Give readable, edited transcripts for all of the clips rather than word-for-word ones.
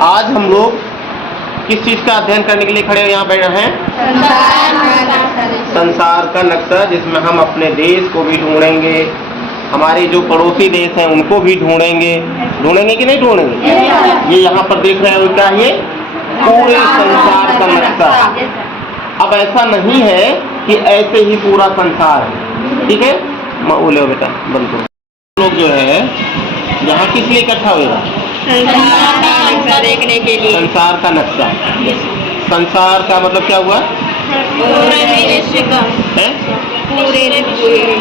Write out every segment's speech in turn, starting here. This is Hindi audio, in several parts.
आज हम लोग किस चीज का अध्ययन करने के लिए खड़े यहाँ बैठे हैं? संसार का नक्शा, जिसमें हम अपने देश को भी ढूंढेंगे, हमारे जो पड़ोसी देश हैं उनको भी ढूंढेंगे। ढूंढेंगे कि नहीं ढूंढेंगे? ये यहाँ पर देख रहे हो क्या? ये पूरे संसार का नक्शा। अब ऐसा नहीं है कि ऐसे ही पूरा संसार है, ठीक है? बोले बेटा बंद करो। लोग जो है यहाँ किस लिए इकट्ठा हुएगा? नक्शा देखने के लिए। संसार का नक्शा। संसार का मतलब क्या हुआ?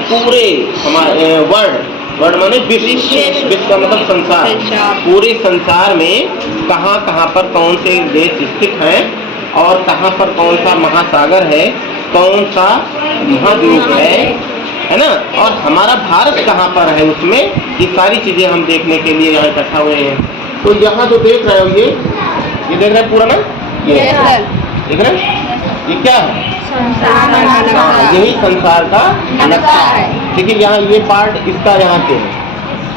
पूरे हमारे वर्ड माने विश्व। विश्व का मतलब संसार। पूरे संसार में कहाँ कहाँ पर कौन से देश स्थित हैं और कहाँ पर कौन सा महासागर है, कौन सा महाद्वीप है ना, और हमारा भारत कहाँ पर है, उसमें ये सारी चीजें हम देखने के लिए यहाँ इकट्ठा हुए हैं। तो यहाँ जो देख रहे हो ये देख रहे हैं पूरा ना, ये देख रहे हैं ये क्या है? यही संसार का नक्शा है। ठीक है, यहाँ ये पार्ट इसका यहाँ से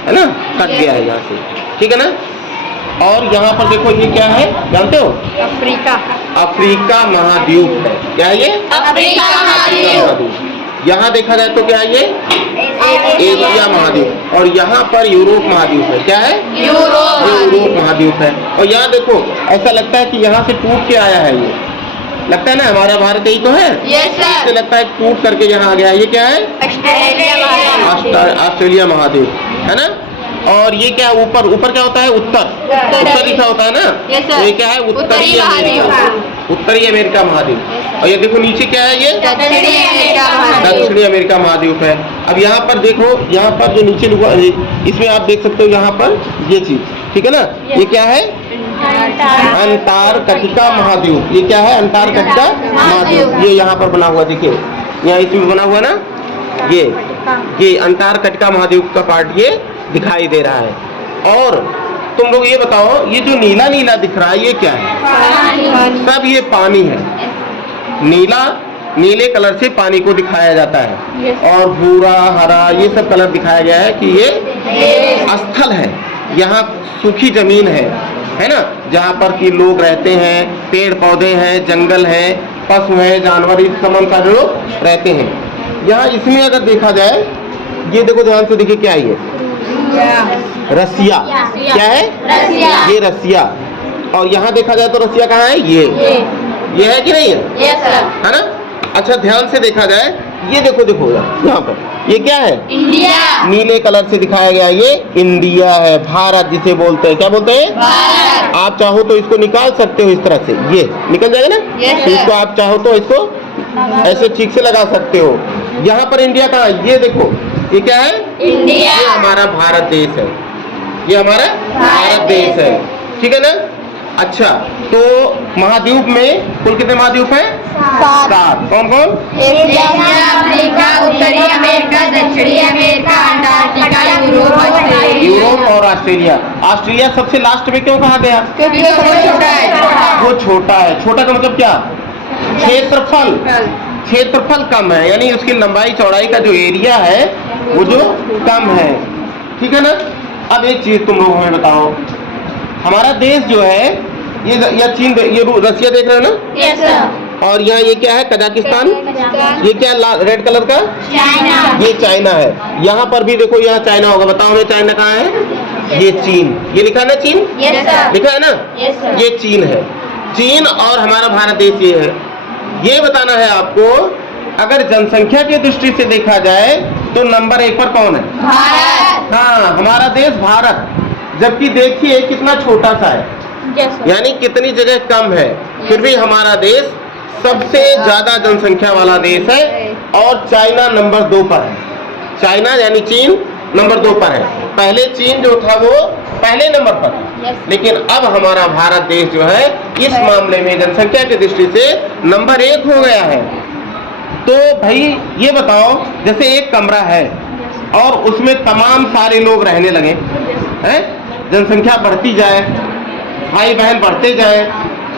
है ना, कट गया है यहाँ से, ठीक है ना। और यहाँ पर देखो ये क्या है, जानते हो? अफ्रीका महाद्वीप है। क्या है ये? अफ्रीका महाद्वीप। यहाँ देखा जाए तो क्या है? ये एशिया महाद्वीप। और यहाँ पर यूरोप महाद्वीप है। क्या है? यूरोप महाद्वीप है। और यहाँ देखो ऐसा लगता है कि यहाँ से टूट के आया है, ये लगता है ना, हमारा भारत यही तो है। इससे लगता है टूट करके यहाँ आ गया। ये क्या है? ऑस्ट्रेलिया महाद्वीप है ना। और ये क्या ऊपर क्या होता है? उत्तर दिशा होता है ना। ये क्या है? उत्तरी अमेरिका महाद्वीप। और ये देखो नीचे क्या है? ये दक्षिणी अमेरिका महाद्वीप है। अब यहाँ पर देखो, यहाँ पर जो नीचे इसमें आप देख सकते हो यहाँ पर ये चीज, ठीक है ना। ये क्या है? अंटार्कटिका महाद्वीप। ये क्या है? अंटार्कटिका महाद्वीप। ये यहाँ पर बना हुआ, देखिए यहाँ इसमें बना हुआ ना, ये अंटार्कटिका महाद्वीप का पार्ट ये दिखाई दे रहा है। और तुम लोग ये बताओ, ये जो नीला नीला दिख रहा है ये क्या है? सब ये पानी है। नीले कलर से पानी को दिखाया जाता है। और भूरा, हरा, ये सब कलर दिखाया गया है कि ये स्थल है। यहाँ सूखी जमीन है ना, जहाँ पर कि लोग रहते हैं, पेड़ पौधे हैं, जंगल है, पशु हैं, जानवर, इस तमाम सारे लोग रहते हैं। यहाँ इसमें अगर देखा जाए, ये देखो ध्यान से देखिए, क्या है ये? रसिया। क्या है? ये रसिया। और यहाँ देखा जाए तो रसिया कहाँ है? ये है कि नहीं है? है ना। अच्छा ध्यान से देखा जाए, ये देखो यहाँ पर ये क्या है? इंडिया। नीले कलर से दिखाया गया, ये इंडिया है। भारत जिसे बोलते हैं, क्या बोलते हैं? भारत। आप चाहो तो इसको निकाल सकते हो इस तरह से, ये निकल जाएगा ना। तो इसको आप चाहो तो इसको ऐसे ठीक से लगा सकते हो। यहाँ पर इंडिया कहाँ है? ये देखो, ये क्या है? इंडिया। ये हमारा भारत देश है। ये हमारा भारत देश है, ठीक है ना। अच्छा, तो महाद्वीप में कुल कितने महाद्वीप हैं? 7। कौन कौन? एशिया, अफ्रीका, उत्तरी अमेरिका, दक्षिणी अमेरिका, अंटार्कटिका, यूरोप और ऑस्ट्रेलिया। ऑस्ट्रेलिया सबसे लास्ट में क्यों कहा गया? क्योंकि वो छोटा है। वो छोटा है। छोटा का मतलब क्या? क्षेत्रफल कम है, यानी उसकी लंबाई चौड़ाई का जो एरिया है वो जो कम है, ठीक है ना। अब एक चीज तुम लोग हमें बताओ, हमारा देश जो है ये चीन, ये रसिया देख रहे हो ना? Yes sir. और यहाँ ये क्या है? कजाकिस्तान। ये क्या रेड कलर का? चाइना। ये चाइना है। यहाँ पर भी देखो, यहाँ चाइना होगा। बताओ हमें चाइना कहाँ है? ये चीन। ये लिखा है ना चीन? Yes sir. लिखा है ना? Yes sir. ये चीन है। चीन और हमारा भारत देश ये है। ये बताना है आपको, अगर जनसंख्या की दृष्टि से देखा जाए तो नंबर 1 पर कौन है? भारत। हाँ, हमारा देश भारत। जबकि देखिए कितना छोटा सा है, यानी कितनी जगह कम है, फिर भी हमारा देश सबसे ज्यादा जनसंख्या वाला देश है। और चाइना नंबर 2 पर है। चाइना यानी चीन नंबर 2 पर है। पहले चीन जो था वो पहले नंबर पर, लेकिन अब हमारा भारत देश जो है इस मामले में जनसंख्या की दृष्टि से नंबर 1 हो गया है। तो भाई ये बताओ, जैसे एक कमरा है और उसमें तमाम सारे लोग रहने लगे हैं, जनसंख्या बढ़ती जाए, भाई बहन बढ़ते जाए,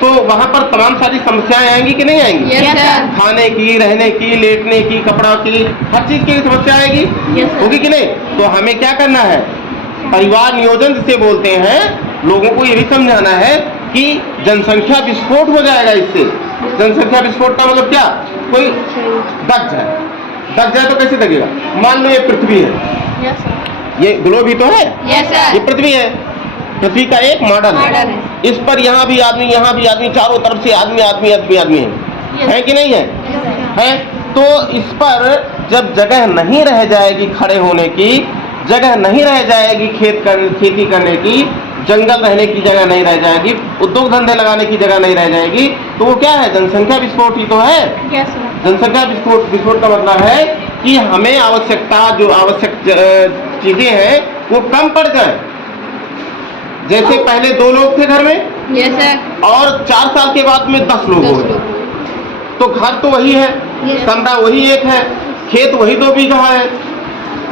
तो वहां पर तमाम सारी समस्याएं आएंगी कि नहीं आएंगी? खाने की, रहने की, लेटने की, कपड़ा की, हर चीज की समस्या आएगी, होगी कि नहीं? तो हमें क्या करना है? परिवार नियोजन जिसे बोलते हैं, लोगों को ये भी समझाना है कि जनसंख्या विस्फोट हो जाएगा इससे। जनसंख्या विस्फोट का मतलब क्या? कोई दग जाए तो कैसे दगेगा? मान लो ये पृथ्वी है, ये ग्लोब ही तो है, ये पृथ्वी है, पृथ्वी का एक मॉडल है। इस पर यहाँ भी आदमी, यहाँ भी आदमी, चारों तरफ से आदमी आदमी आदमी आदमी है कि नहीं है? है। तो इस पर जब जगह नहीं रह जाएगी खड़े होने की, जगह नहीं रह जाएगी खेती करने की, जंगल रहने की जगह नहीं रह जाएगी, उद्योग धंधे लगाने की जगह नहीं रह जाएगी, तो वो क्या है? जनसंख्या विस्फोट ही तो है। जनसंख्या विस्फोट का मतलब है कि हमें आवश्यकता, जो आवश्यक चीजें हैं वो कम पड़ जाए। जैसे पहले 2 लोग थे घर में, और 4 साल के बाद में 10 लोग हो गए, तो घर तो वही है, कमरा वही एक है, खेत वही 2 बीघा है,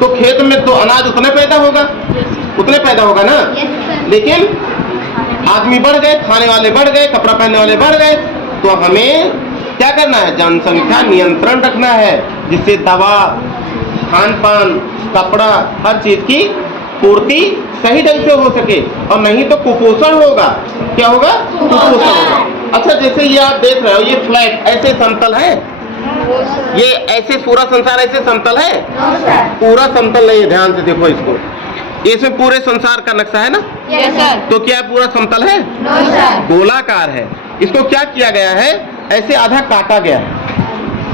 तो खेत में तो अनाज उतने पैदा होगा ना। लेकिन आदमी बढ़ गए, खाने वाले बढ़ गए, कपड़ा पहनने वाले बढ़ गए, तो हमें क्या करना है? जनसंख्या नियंत्रण रखना है, जिससे दवा, खान पान, कपड़ा, हर चीज की पूर्ति सही ढंग से हो सके, और नहीं तो कुपोषण होगा। क्या होगा? कुपोषण होगा। अच्छा, जैसे ये आप देख रहे हो, ये फ्लैट ऐसे समतल है, ये ऐसे पूरा संसार ऐसे समतल है? पूरा समतल नहीं है, ध्यान से देखो इसको, इसमें पूरे संसार का नक्शा है ना? तो क्या पूरा समतल है? गोलाकार है। इसको क्या किया गया है? ऐसे आधा काटा गया है,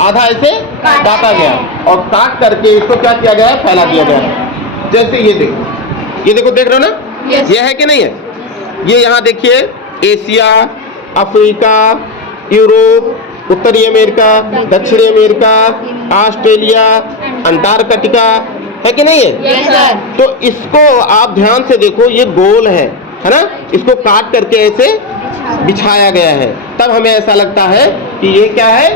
आधा ऐसे काटा गया, और काट करके इसको क्या किया गया है? फैला दिया गया है। जैसे ये देखो, देख रहे हो ना? ये है कि नहीं है? ये यहाँ देखिए, एशिया, अफ्रीका, यूरोप, उत्तरी अमेरिका, दक्षिणी अमेरिका, ऑस्ट्रेलिया, अंटार्कटिका, है कि नहीं है? तो इसको आप ध्यान से देखो, ये गोल है ना? इसको काट करके ऐसे बिछाया गया है, तब हमें ऐसा लगता है कि ये क्या है?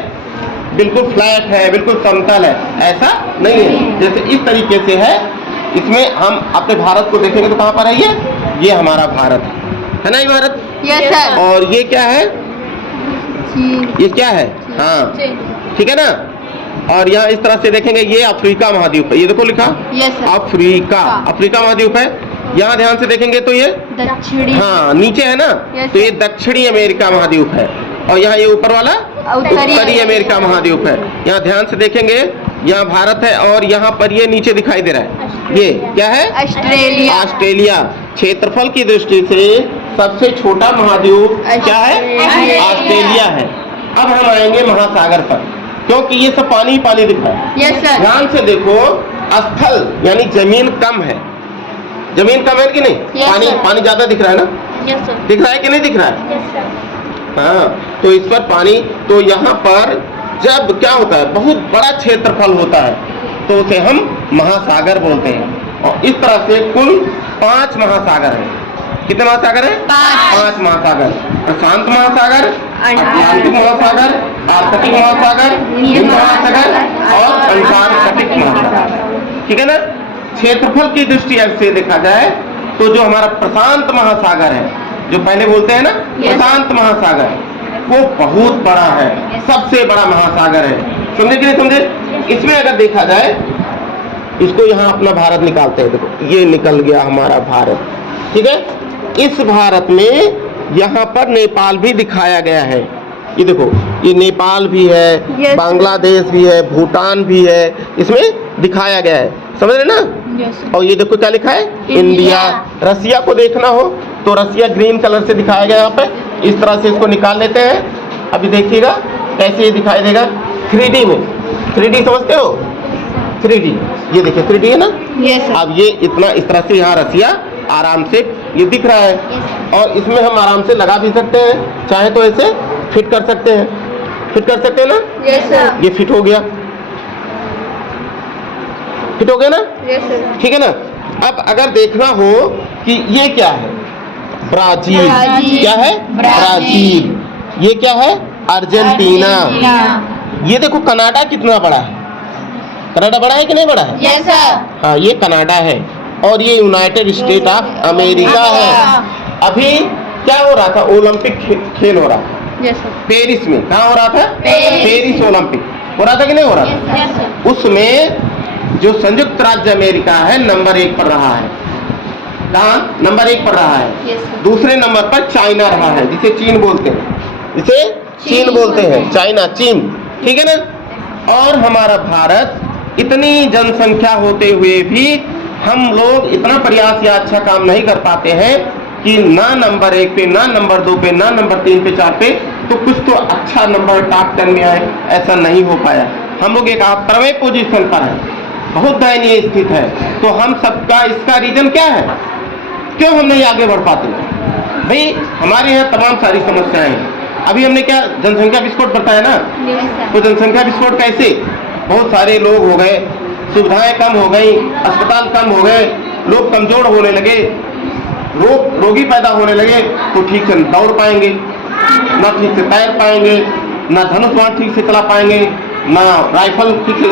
बिल्कुल फ्लैट है, बिल्कुल समतल है। ऐसा नहीं है। जैसे इस तरीके से है, इसमें हम अपने भारत को देखेंगे तो कहाँ पर है? ये हमारा भारत है ना? ये भारत। और ये क्या है? ये क्या है? हाँ, ठीक है ना? और यहाँ इस तरह से देखेंगे, ये अफ्रीका महाद्वीप है, ये देखो लिखा अफ्रीका महाद्वीप है। यहाँ ध्यान से देखेंगे तो ये दक्षिणी, हाँ नीचे है ना, तो ये दक्षिणी अमेरिका महाद्वीप है। और यहाँ ये ऊपर वाला उत्तरी अमेरिका महाद्वीप है। यहाँ ध्यान से देखेंगे, यहाँ भारत है, और यहाँ पर ये नीचे दिखाई दे रहा है, ये क्या है? ऑस्ट्रेलिया। क्षेत्रफल की दृष्टि से सबसे छोटा महाद्वीप क्या है? ऑस्ट्रेलिया है। अब हम आएंगे महासागर पर, क्योंकि ये सब पानी पानी दिख रहा है। ध्यान से देखो, स्थल यानी जमीन कम है, जमीन कम है कि नहीं? पानी ज्यादा दिख रहा है ना? दिख रहा है कि नहीं दिख रहा है? हाँ, तो इस पर पानी, तो यहाँ पर जब क्या होता है? बहुत बड़ा क्षेत्रफल होता है, तो उसे हम महासागर बोलते हैं। और इस तरह से कुल 5 महासागर है। कितने महासागर है? 5 महासागर। प्रशांत महासागर, अटलांटिक महासागर, आर्कटिक महासागर, हिंद महासागर और अंटार्कटिक महासागर। ठीक है ना? क्षेत्रफल की दृष्टि से देखा जाए तो जो हमारा प्रशांत महासागर है, जो पहले बोलते हैं ना प्रशांत महासागर, वो बहुत बड़ा है, सबसे बड़ा महासागर है। समझे कि नहीं समझे? इसमें अगर देखा जाए, इसको यहाँ अपना भारत निकालते हैं, देखो ये निकल गया हमारा भारत। ठीक है? इस भारत में यहाँ पर नेपाल भी दिखाया गया है। ये देखो, ये नेपाल भी है, बांग्लादेश भी है, भूटान भी है, इसमें दिखाया गया है। समझ रहे ना? और ये देखो क्या लिखा है? इंडिया। रसिया को देखना हो तो रसिया ग्रीन कलर से दिखाया गया यहाँ पे। इस तरह से इसको निकाल लेते हैं। अभी देखिएगा कैसे ये दिखाई देगा 3D में। 3D समझते हो? 3D, ये देखिए 3D है ना? अब ये इतना इस तरह से यहाँ रसिया आराम से ये दिख रहा है, और इसमें हम आराम से लगा भी सकते हैं, चाहे तो ऐसे फिट कर सकते हैं। फिट कर सकते हैं ना? ये फिट हो गया, फिट हो गया ना? ठीक है ना? अब अगर देखना हो कि ये क्या है? ब्राजील। क्या है? ब्राजील। ये क्या है? अर्जेंटीना। ये देखो कनाडा कितना बड़ा है। कनाडा बड़ा है कि नहीं बड़ा है? हाँ, ये कनाडा है। और ये यूनाइटेड स्टेट ऑफ अमेरिका है। अभी क्या हो रहा था? ओलंपिक खेल हो रहा था पेरिस में। कहाँ हो रहा था? पेरिस ओलंपिक हो रहा था कि नहीं हो रहा था? उसमें जो संयुक्त राज्य अमेरिका है नंबर 1 पर रहा है। कहाँ नंबर 1 पर रहा है। Yes, sir. दूसरे नंबर पर चाइना रहा है, जिसे चीन बोलते हैं, जिसे चीन बोलते हैं, चाइना, चीन, ठीक है ना। और हमारा भारत इतनी जनसंख्या होते हुए भी हम लोग इतना प्रयास या अच्छा काम नहीं कर पाते हैं कि ना नंबर 1 पे, ना नंबर 2 पे, ना नंबर 3 पे, 4 पे, तो कुछ तो अच्छा नंबर टॉप 10 में आए, ऐसा नहीं हो पाया। हम लोग एक 18वें पोजीशन पर है, बहुत दयनीय स्थिति है। तो हम सबका इसका रीजन क्या है, क्यों हम नहीं आगे बढ़ पाते? भाई हमारे यहाँ तमाम सारी समस्याएं हैं। अभी हमने क्या जनसंख्या विस्फोट बताया ना, तो जनसंख्या विस्फोट कैसे, बहुत सारे लोग हो गए, सुविधाएं कम हो गई, अस्पताल कम हो गए, लोग कमजोर होने लगे, रोगी पैदा होने लगे, तो ठीक से दौड़ पाएंगे ना, ठीक से तैर पाएंगे ना, धनुष बाण ठीक से चला पाएंगे ना, राइफल ठीक से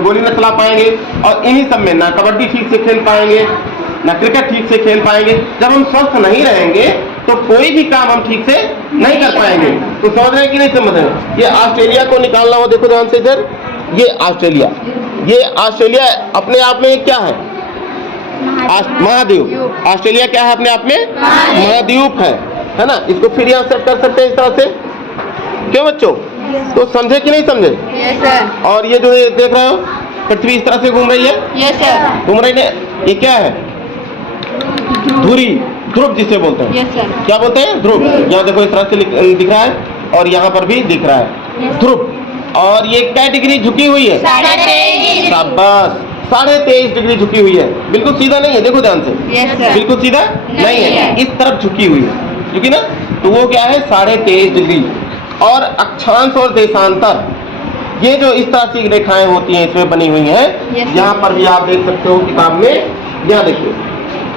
गोली न चला पाएंगे, और इन्हीं सब में ना कबड्डी ठीक से खेल पाएंगे, ना क्रिकेट ठीक से खेल पाएंगे। जब हम स्वस्थ नहीं रहेंगे तो कोई भी काम हम ठीक से नहीं कर पाएंगे। तो समझ रहे हैं कि नहीं समझ रहे हैं? ये ऑस्ट्रेलिया को निकालना हो, देखो ध्यान से इधर, ये ऑस्ट्रेलिया अपने आप में क्या है, महाद्वीप। ऑस्ट्रेलिया क्या है अपने आप में, महाद्वीप है ना। इसको फिर यहाँ सेट कर सकते हैं इस तरह से, क्यों बच्चों? तो समझे कि नहीं समझे? Yes, sir. और ये जो ये देख रहे हो पृथ्वी इस तरह से घूम रही है, Yes, sir. घूम रही है, ये क्या है, धुरी, ध्रुव जिसे बोलते हैं। Yes, sir. क्या बोलते हैं, ध्रुव। यहाँ देखो इस तरह से दिख रहा है, और यहाँ पर भी दिख रहा है ध्रुव। और ये क्या डिग्री झुकी हुई है, 23.5. शाबाश, 23.5 डिग्री झुकी हुई है, बिल्कुल सीधा नहीं है, देखो ध्यान से, Yes, sir. बिल्कुल सीधा नहीं है, इस तरफ झुकी हुई है, झुकी ना, तो वो क्या है 23.5 डिग्री। और अक्षांश और देशांतर, ये जो इस तरह की रेखाएं होती हैं इसमें बनी हुई हैं, Yes, यहाँ पर भी आप देख सकते हो किताब में, यहाँ देखिए,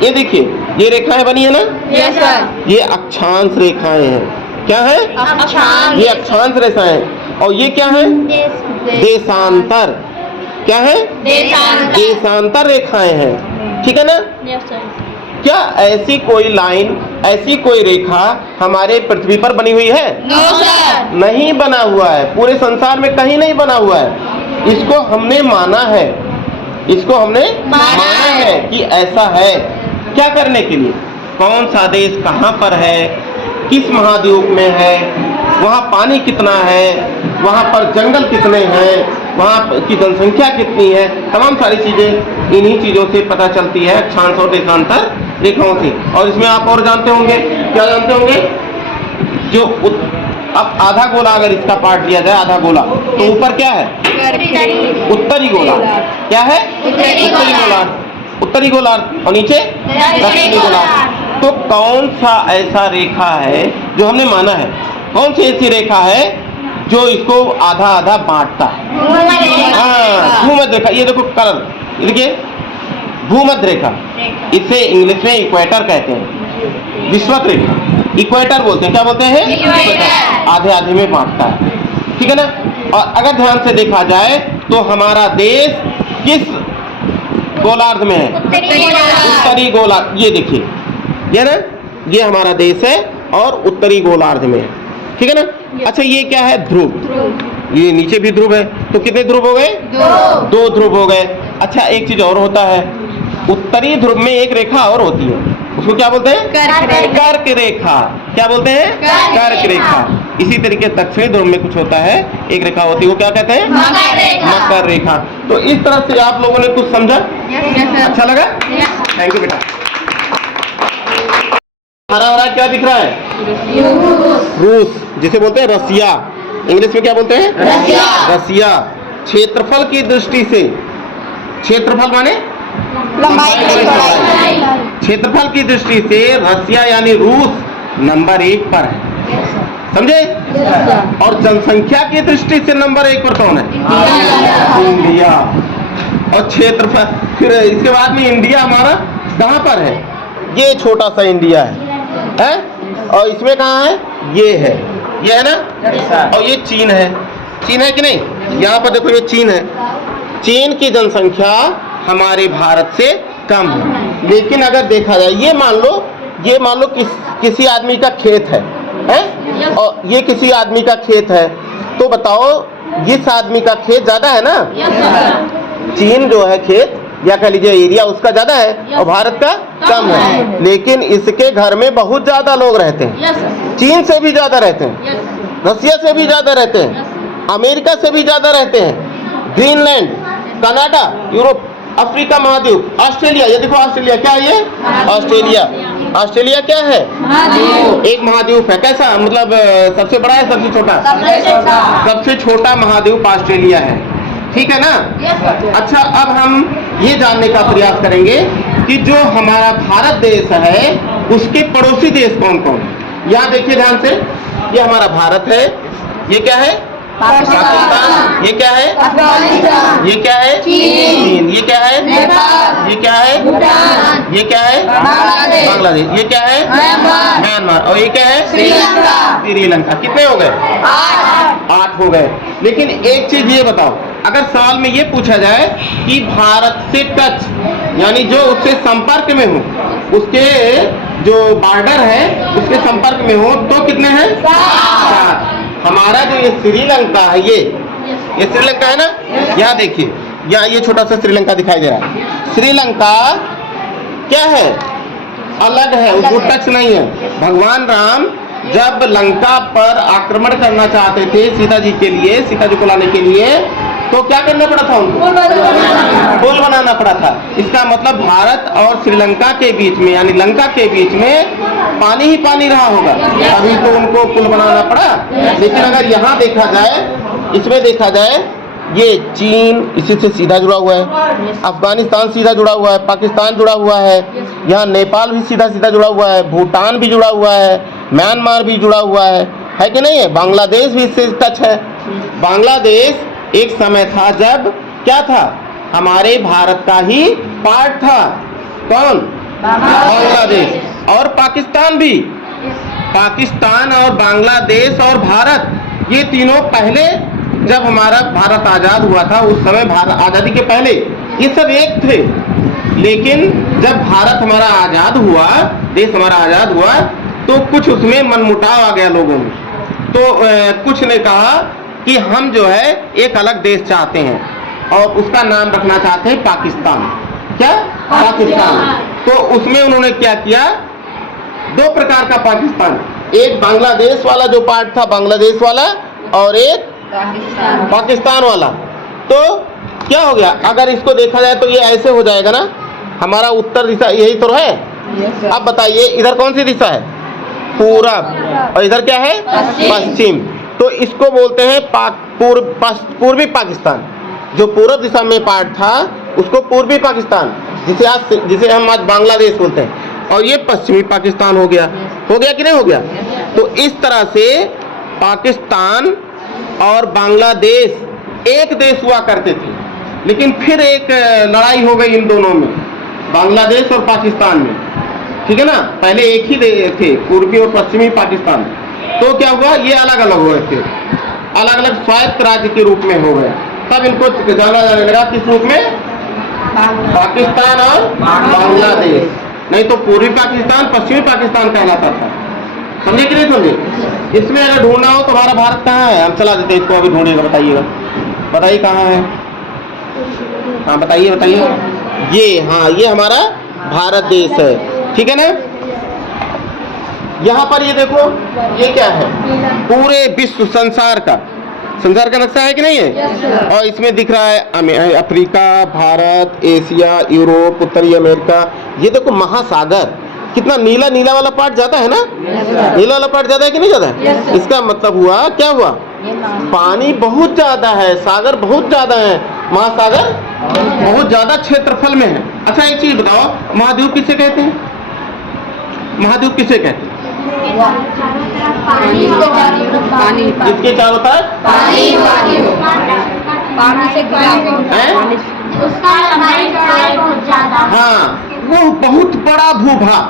ये देखिए, ये रेखाएं बनी है ना, Yes, sir. ये अक्षांश रेखाएं हैं। क्या है, अक्षांश. ये अक्षांश रेखाएं हैं। और ये क्या है, देशांतर, क्या है, देशांतर. देशांतर रेखाएं हैं, ठीक है ना। Yes, sir. क्या ऐसी कोई लाइन, ऐसी कोई रेखा हमारे पृथ्वी पर बनी हुई है? No, sir. नहीं बना हुआ है, पूरे संसार में कहीं नहीं बना हुआ है। इसको हमने माना है, इसको हमने माना है कि ऐसा है। क्या करने के लिए, कौन सा देश कहाँ पर है, किस महाद्वीप में है, वहाँ पानी कितना है, वहाँ पर जंगल कितने हैं, वहाँ की जनसंख्या कितनी है, तमाम सारी चीजें इन्हीं चीजों से पता चलती है, अक्षांश और देशांतर रेखाओं से। और इसमें आप और जानते होंगे, क्या जानते होंगे, जो अब आधा गोला अगर इसका पार्ट लिया जाए, आधा गोला, तो ऊपर क्या है, उत्तरी गोला, क्या है, उत्तरी गोला, उत्तरी गोला, और नीचे दक्षिणी गोला। तो कौन सा ऐसा रेखा है जो हमने माना है, कौन सी ऐसी रेखा है जो इसको आधा आधा बांटता है? हाँ, भूमध्य रेखा। ये देखो कलर, देखिए भूमध्य रेखा, इसे इंग्लिश में इक्वेटर कहते हैं, विषुवत रेखा, इक्वेटर बोलते हैं। क्या बोलते हैं, इक्वेटर। आधे आधे में बांटता है, ठीक है ना। और अगर ध्यान से देखा जाए तो हमारा देश किस गोलार्ध में है, उत्तरी गोलार्ध। ये देखिए, ये ना, ये हमारा देश है और उत्तरी गोलार्ध में है, ठीक है ना। अच्छा, ये क्या है, ध्रुव, ये नीचे भी ध्रुव है, तो कितने ध्रुव हो गए, 2 ध्रुव हो गए। अच्छा, एक चीज और होता है, उत्तरी ध्रुव में एक रेखा और होती है, उसको क्या बोलते हैं, कर्क रेखा। क्या बोलते हैं, कर्क रेखा। इसी तरीके दक्षिणी ध्रुव में कुछ होता है, एक रेखा होती है, वो क्या कहते हैं, मकर रेखा। तो इस तरह से आप लोगों ने कुछ समझा, अच्छा लगा, थैंक यू बेटा। हरा हरा क्या दिख रहा है, रूस, जिसे बोलते हैं रसिया, इंग्लिश में क्या बोलते हैं, रसिया। क्षेत्रफल की दृष्टि से, क्षेत्रफल माने क्षेत्रफल की दृष्टि से रसिया यानी रूस नंबर 1 पर है, समझे। और जनसंख्या की दृष्टि से नंबर 1 पर कौन है, इंडिया। और क्षेत्रफल, फिर इसके बाद में इंडिया हमारा कहाँ पर है, ये छोटा सा इंडिया है? और इसमें कहाँ है, ये है ना। और ये चीन है, चीन है कि नहीं, यहाँ पर देखो ये चीन है। चीन की जनसंख्या हमारे भारत से कम है, लेकिन अगर देखा जाए, ये मान लो किसी आदमी का खेत है, और ये किसी आदमी का खेत है, तो बताओ इस आदमी का खेत ज्यादा है ना। चीन जो है खेत या कह लीजिए एरिया उसका ज्यादा है और भारत का कम है, लेकिन इसके घर में बहुत ज्यादा लोग रहते हैं। चीन से भी ज्यादा रहते हैं, रसिया से भी ज्यादा रहते हैं, अमेरिका से भी ज्यादा रहते हैं, ग्रीनलैंड, कनाडा, यूरोप, अफ्रीका महाद्वीप, ऑस्ट्रेलिया। ये देखो ऑस्ट्रेलिया, क्या है ये? ऑस्ट्रेलिया। ऑस्ट्रेलिया क्या है? एक महाद्वीप है। कैसा मतलब सबसे बड़ा है सबसे छोटा? सबसे छोटा महाद्वीप ऑस्ट्रेलिया है, ठीक है ना? अच्छा, अब हम ये जानने का प्रयास करेंगे कि जो हमारा भारत देश है उसके पड़ोसी देश कौन कौन? यहाँ देखिए ध्यान से, ये हमारा भारत है, ये क्या है? पाकिस्तान। ये क्या है? अफगानिस्तान। ये क्या है? चीन। ये क्या है? नेपाल। ये क्या है? भूटान। ये क्या है? बांग्लादेश। बांग्लादेश। ये क्या है? म्यांमार। म्यांमार। और ये क्या है? श्रीलंका। श्रीलंका। कितने हो गए? 8 हो गए। लेकिन एक चीज ये बताओ, अगर सवाल में ये पूछा जाए कि भारत से टच यानी जो उससे संपर्क में हो, उसके जो बॉर्डर है उसके संपर्क में हो, तो कितने हैं? 7। हमारा जो ये श्रीलंका है, ये श्रीलंका है ना? यहाँ देखिए, यहाँ ये छोटा सा श्रीलंका दिखाई दे रहा है। श्रीलंका क्या है? अलग है, उसको टच नहीं है। भगवान राम जब लंका पर आक्रमण करना चाहते थे सीता जी के लिए, सीता जी को लाने के लिए, तो क्या करना पड़ा था उनको? पुल बनाना पड़ा था। इसका मतलब भारत और श्रीलंका के बीच में यानी लंका के बीच में पानी ही पानी रहा होगा, तभी तो उनको पुल बनाना पड़ा। लेकिन अगर यहाँ देखा जाए, इसमें देखा जाए, ये चीन इसी से सीधा जुड़ा हुआ है, अफगानिस्तान सीधा जुड़ा हुआ है, पाकिस्तान जुड़ा हुआ है, यहाँ नेपाल भी सीधा सीधा जुड़ा हुआ है, भूटान भी जुड़ा हुआ है, म्यांमार भी जुड़ा हुआ है कि नहीं है? बांग्लादेश भी इससे टच है। बांग्लादेश एक समय था जब क्या था? हमारे भारत का ही पार्ट था। कौन? बांग्लादेश। और पाकिस्तान भी। पाकिस्तान और बांग्लादेश और भारत, ये तीनों पहले जब हमारा भारत आजाद हुआ था उस समय, भारत आजादी के पहले ये सब एक थे। लेकिन जब भारत हमारा आजाद हुआ, देश हमारा आजाद हुआ, तो कुछ उसमें मनमुटाव आ गया लोगों में। तो कुछ ने कहा कि हम जो है एक अलग देश चाहते हैं और उसका नाम रखना चाहते हैं पाकिस्तान। क्या? पाकिस्तान। तो उसमें उन्होंने क्या किया? 2 प्रकार का पाकिस्तान, एक बांग्लादेश वाला जो पार्ट था बांग्लादेश वाला, और एक पाकिस्तान वाला। तो क्या हो गया? अगर इसको देखा जाए तो ये ऐसे हो जाएगा ना, हमारा उत्तर दिशा यही तो है। अब बताइए इधर कौन सी दिशा है? पूरब। और इधर क्या है? पश्चिम। तो इसको बोलते हैं पूर्वी पाकिस्तान। जो पूर्व दिशा में पार्ट था उसको पूर्वी पाकिस्तान, जिसे हम आज बांग्लादेश बोलते हैं, और ये पश्चिमी पाकिस्तान हो गया। हो गया कि नहीं हो गया? तो इस तरह से पाकिस्तान और बांग्लादेश एक देश हुआ करते थे, लेकिन फिर एक लड़ाई हो गई इन दोनों में, बांग्लादेश और पाकिस्तान में, ठीक है ना? पहले एक ही थे, पूर्वी और पश्चिमी पाकिस्तान। तो क्या हुआ? ये अलग अलग हो गए थे, अलग अलग स्वायत्त राज्य के रूप में हो गए। तब इनको जाना जाने लगा किस रूप में? पाकिस्तान और बांग्लादेश। नहीं तो पूर्वी पाकिस्तान पश्चिमी पाकिस्तान कहलाता था। समझे कि नहीं समझे? इसमें अगर ढूंढना हो तो हमारा भारत कहाँ है? हम चला देते हैं इसको, अभी ढूंढिएगा, बताइएगा, बताइए कहाँ है? हाँ बताइए बताइए। ये, हाँ ये हमारा भारत देश है, ठीक है ना? यहाँ पर ये देखो, ये क्या है? पूरे विश्व संसार का नक्शा है कि नहीं है? और इसमें दिख रहा है अफ्रीका, भारत, एशिया, यूरोप, उत्तरी अमेरिका। ये देखो महासागर, कितना नीला नीला वाला पार्ट ज्यादा है ना? नीला वाला पार्ट ज्यादा है कि नहीं ज्यादा है? इसका मतलब हुआ क्या हुआ? पानी बहुत ज्यादा है, सागर बहुत ज्यादा है, महासागर बहुत ज्यादा क्षेत्रफल में है। अच्छा एक चीज बताओ, महाद्वीप किसे कहते हैं? महाद्वीप किसे कहते हैं? इसके चारों तरफ पानी से हाँ, वो बहुत बड़ा भूभाग,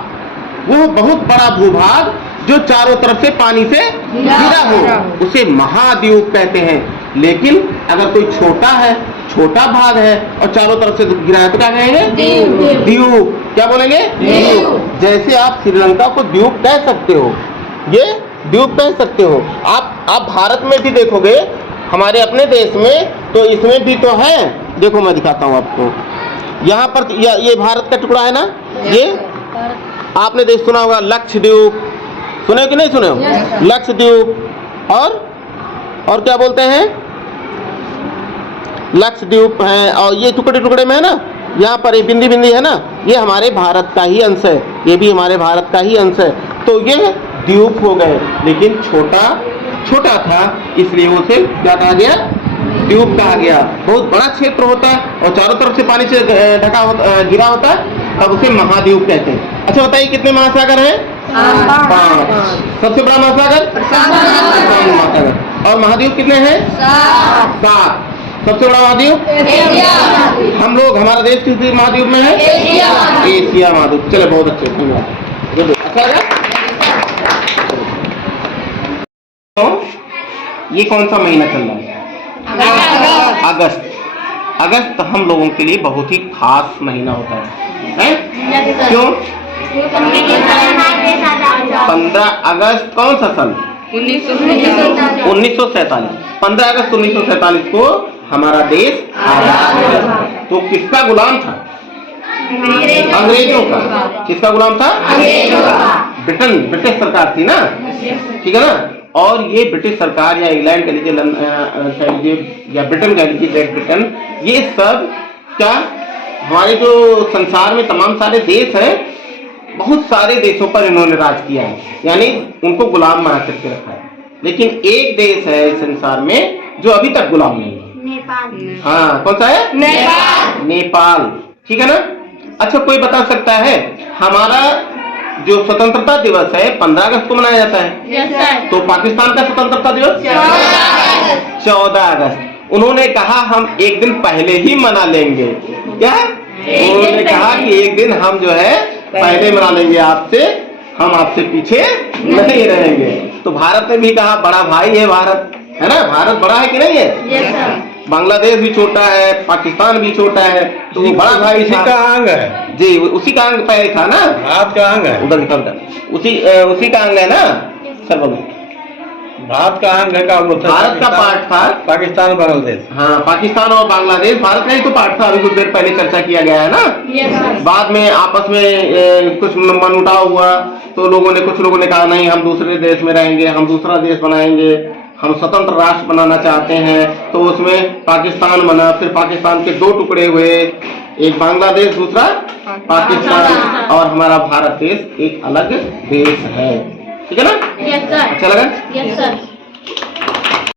वो बहुत बड़ा भूभाग जो चारों तरफ से पानी से घिरा हो, उसे महाद्वीप कहते हैं। लेकिन अगर कोई छोटा है, छोटा भाग है और चारों तरफ से घिरा है तो क्या कहेंगे? द्वीप। क्या बोलेंगे? द्वीप। जैसे आप श्रीलंका को द्वीप कह सकते हो, ये द्वीप कह सकते हो। आप भारत में भी देखोगे, हमारे अपने देश में, तो इसमें भी तो है। देखो मैं दिखाता हूँ आपको, यहाँ पर ये भारत का टुकड़ा है ना, ये आपने देश सुना होगा लक्षद्वीप, सुने कि नहीं सुने हो? लक्षद्वीप और क्या बोलते हैं, लक्षद्वीप है, और ये टुकड़े टुकड़े में है ना, यहाँ पर ये बिंदी बिंदी है ना, ये हमारे भारत का ही अंश है, ये भी हमारे भारत का ही अंश है। तो ये द्वीप हो गए, लेकिन छोटा था, इसलिए उसे क्या कहा गया, द्वीप कहा गया। बहुत बड़ा क्षेत्र होता है और चारों तरफ से पानी से ढका होता, घिरा होता है, तब उसे महाद्वीप कहते हैं। अच्छा बताइए कितने महासागर हैं? 5। सबसे बड़ा महासागर प्रशांत महासागर। और महाद्वीप कितने हैं? 7। सबसे बड़ा महाद्वीप हम लोग, हमारा देश किस महाद्वीप में है? एशिया महाद्वीप। चले, बहुत अच्छे, धन्यवाद। अच्छा लगा? तो ये कौन सा महीना चल रहा है? अगस्त। अगस्त हम लोगों के लिए बहुत ही खास महीना होता है? क्यों? 15 अगस्त कौन सा साल? 1947। 15 अगस्त 1947 को हमारा देश आजाद हुआ। तो किसका गुलाम था? अंग्रेजों का। किसका गुलाम था? ब्रिटिश सरकार थी ना, ठीक है ना। और ये ब्रिटिश सरकार या इंग्लैंड कह लीजिए या ब्रिटेन कह लीजिए, ग्रेट ब्रिटेन, ये सब क्या हमारे जो संसार में तमाम सारे देश हैं, बहुत सारे देशों पर इन्होंने राज किया है, यानी उनको गुलाम बना करके रखा है। लेकिन एक देश है इस संसार में जो अभी तक गुलाम नहीं है। नेपाल। हाँ, कौन सा है? नेपाल। ठीक है ना। अच्छा, कोई बता सकता है हमारा जो स्वतंत्रता दिवस है 15 अगस्त को मनाया जाता है? Yes sir. तो पाकिस्तान का स्वतंत्रता दिवस 14 अगस्त। उन्होंने कहा हम एक दिन पहले ही मना लेंगे। क्या उन्होंने कहा कि एक दिन हम जो है पहले मना लेंगे आपसे, हम आपसे पीछे नहीं रहेंगे। तो भारत ने भी कहा बड़ा भाई है भारत, है ना, भारत बड़ा है कि नहीं है? Yes sir. बांग्लादेश भी छोटा है, पाकिस्तान भी छोटा है, तो वो बड़ा भाई उसी का अंग है जी, उसी का अंग पहले था ना, भारत का अंग है। उधर दिखा उसी का अंग है ना सर, बोलो। भारत का अंग है का भारत का पार्ट था पाकिस्तान बांग्लादेश। हाँ, पाकिस्तान और बांग्लादेश भारत का ही तो पार्ट था। अभी कुछ देर पहले चर्चा किया गया है ना। Yes sir. बाद में आपस में कुछ मनमुटाव हुआ, तो कुछ लोगों ने कहा नहीं, हम दूसरे देश में रहेंगे, हम दूसरा देश बनाएंगे, हम स्वतंत्र राष्ट्र बनाना चाहते हैं। तो उसमें पाकिस्तान बना, फिर पाकिस्तान के 2 टुकड़े हुए, एक बांग्लादेश, दूसरा पाकिस्तान, और हमारा भारत देश एक अलग देश है। ठीक है ना? Yes sir. अच्छा लगा? Yes sir.